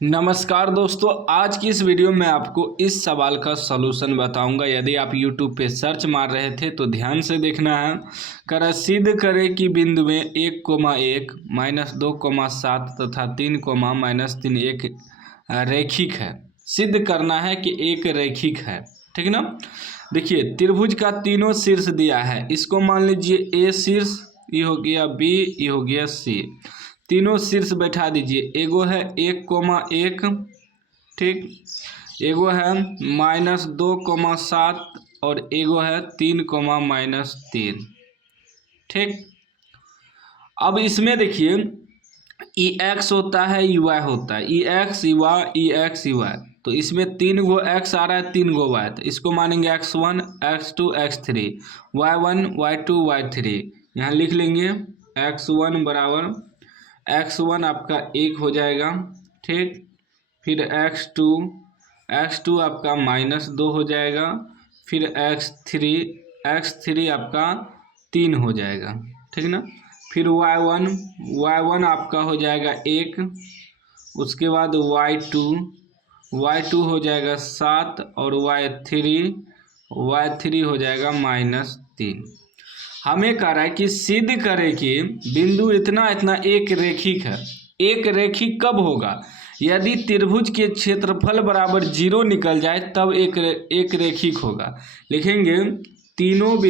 नमस्कार दोस्तों, आज की इस वीडियो में आपको इस सवाल का सलूशन बताऊंगा। यदि आप YouTube पे सर्च मार रहे थे तो ध्यान से देखना है। कर सिद्ध करें कि बिंदुएं 1,1 -2,7 तथा 3,-3 एक रैखिक है। सिद्ध करना है कि एक रैखिक है, ठीक ना। देखिए, त्रिभुज का तीनों शीर्ष दिया है। इसको मान लीजिए ए शीर्ष, ये हो गया बी, ये हो गया सी। तीनों शीर्ष बैठा दीजिए। एगो है 1,1, ठीक, एगो है -2,7 और एगो है 3,-3, ठीक। अब इसमें देखिए, ई एक्स होता है, ई वाई होता है, ई एक्स ई वाई, ई एक्स ई वाई। तो इसमें 3 गो एक्स आ रहा है, 3 गो वाई, तो इसको मानेंगे x1 x2 x3, y1 y2 y3। यहाँ लिख लेंगे x1 बराबर x1 आपका 1 हो जाएगा, ठीक। फिर x2 आपका -2 हो जाएगा। फिर x3 आपका 3 हो जाएगा, ठीक ना। फिर y1 आपका हो जाएगा 1। उसके बाद y2 हो जाएगा 7 और y3 हो जाएगा -3। हमें कह रहा है कि सिद्ध करें कि बिंदु इतना इतना एक रेखिक है। एक रेखिक कब होगा? यदि त्रिभुज के क्षेत्रफल बराबर 0 निकल जाए तब एक रेखिक होगा। लिखेंगे तीनों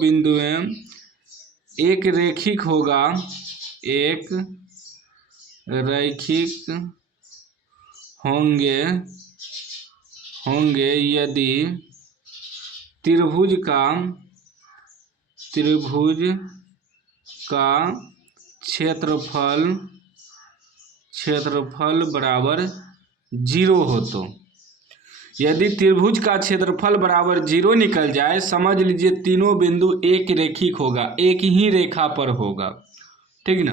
बिंदुएं एक रेखिक होगा, एक रैखिक होंगे यदि त्रिभुज का क्षेत्रफल बराबर 0 हो तो। यदि त्रिभुज का क्षेत्रफल बराबर 0 निकल जाए, समझ लीजिए तीनों बिंदु एक रेखिक होगा, एक ही रेखा पर होगा, ठीक ना।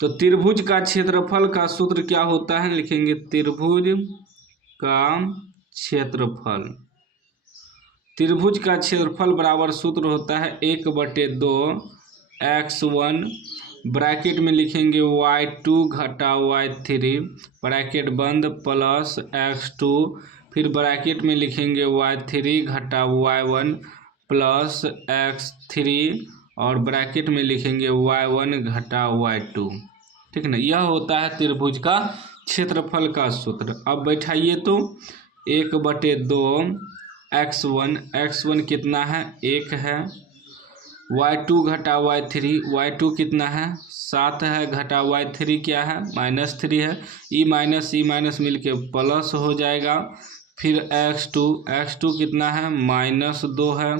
तो त्रिभुज का क्षेत्रफल का सूत्र क्या होता है? लिखेंगे त्रिभुज का क्षेत्रफल बराबर सूत्र होता है 1/2 x1, ब्रैकेट में लिखेंगे y2 घटा y3 ब्रैकेट बंद प्लस x2, फिर ब्रैकेट में लिखेंगे y3 घटा y1 प्लस x3 और ब्रैकेट में लिखेंगे y1 घटा y2, ठीक ना। यह होता है त्रिभुज का क्षेत्रफल का सूत्र। अब बैठाइए तो 1/2 x1 कितना है? 1 है। y2 घटा y3 कितना है? 7 है, घटा y3 क्या है? -3 है। ई माइनस मिलके प्लस हो जाएगा। फिर x2 कितना है? -2 है।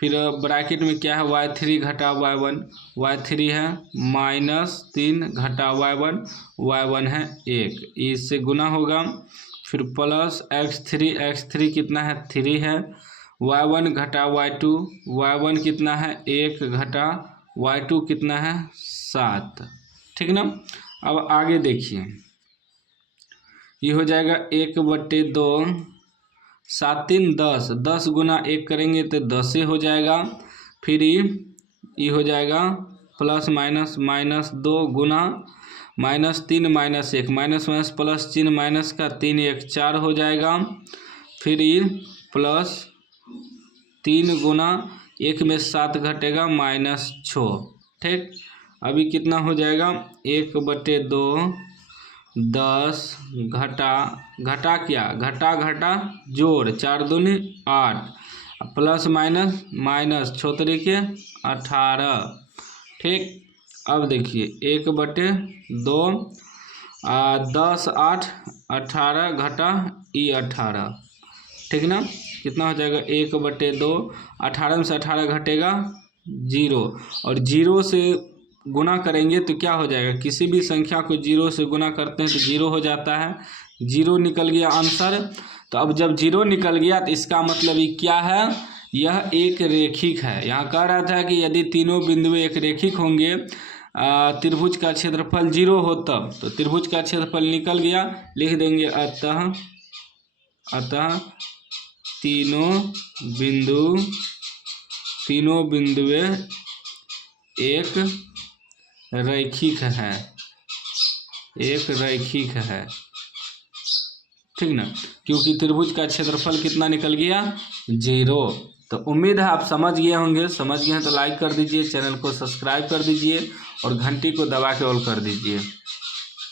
फिर ब्रैकेट में क्या है? y3 घटा y1 है -3 घटा y1 है 1, इससे गुना होगा। फिर प्लस x3 कितना है? 3 है। y1 घटा y1 कितना है? 1 घटा y2 कितना है? 7, ठीक ना। अब आगे देखिए, ये हो जाएगा 1/2 7 3 10 गुना 1 करेंगे तो 10 हो जाएगा। फिर ये हो जाएगा प्लस -2 गुना -3 -1 माइनस प्लस चिन्ह माइनस का 3 1 4 हो जाएगा। फिर ये प्लस 3 गुना 1 में 7 घटेगा -6, ठीक। अभी कितना हो जाएगा? 1/2 10 घटा क्या? घटा जोड़ 4 दूनी 8 प्लस माइनस 6 के 18, ठीक। अब देखिए 1/2 10 8 18 घटा 18, ठीक ना। कितना हो जाएगा? 1/2 18 में से 18 घटेगा 0 और 0 से गुना करेंगे तो क्या हो जाएगा? किसी भी संख्या को 0 से गुना करते हैं तो 0 हो जाता है। 0 निकल गया आंसर। तो अब जब 0 निकल गया तो इसका मतलब ये क्या है? यह एक रेखिक है। यहाँ कह रहा था कि यदि तीनों बिंदु एक रेखिक होंगे, त्रिभुज का क्षेत्रफल 0 हो तब। तो त्रिभुज का क्षेत्रफल निकल गया, लिख देंगे अतः तीनों बिंदुएं एक रैखिक है, एक रैखिक है, ठीक ना, क्योंकि त्रिभुज का क्षेत्रफल कितना निकल गया 0। तो उम्मीद है आप समझ गए होंगे, समझ गए हैं तो लाइक कर दीजिए, चैनल को सब्सक्राइब कर दीजिए और घंटी को दबा के ऑल कर दीजिए।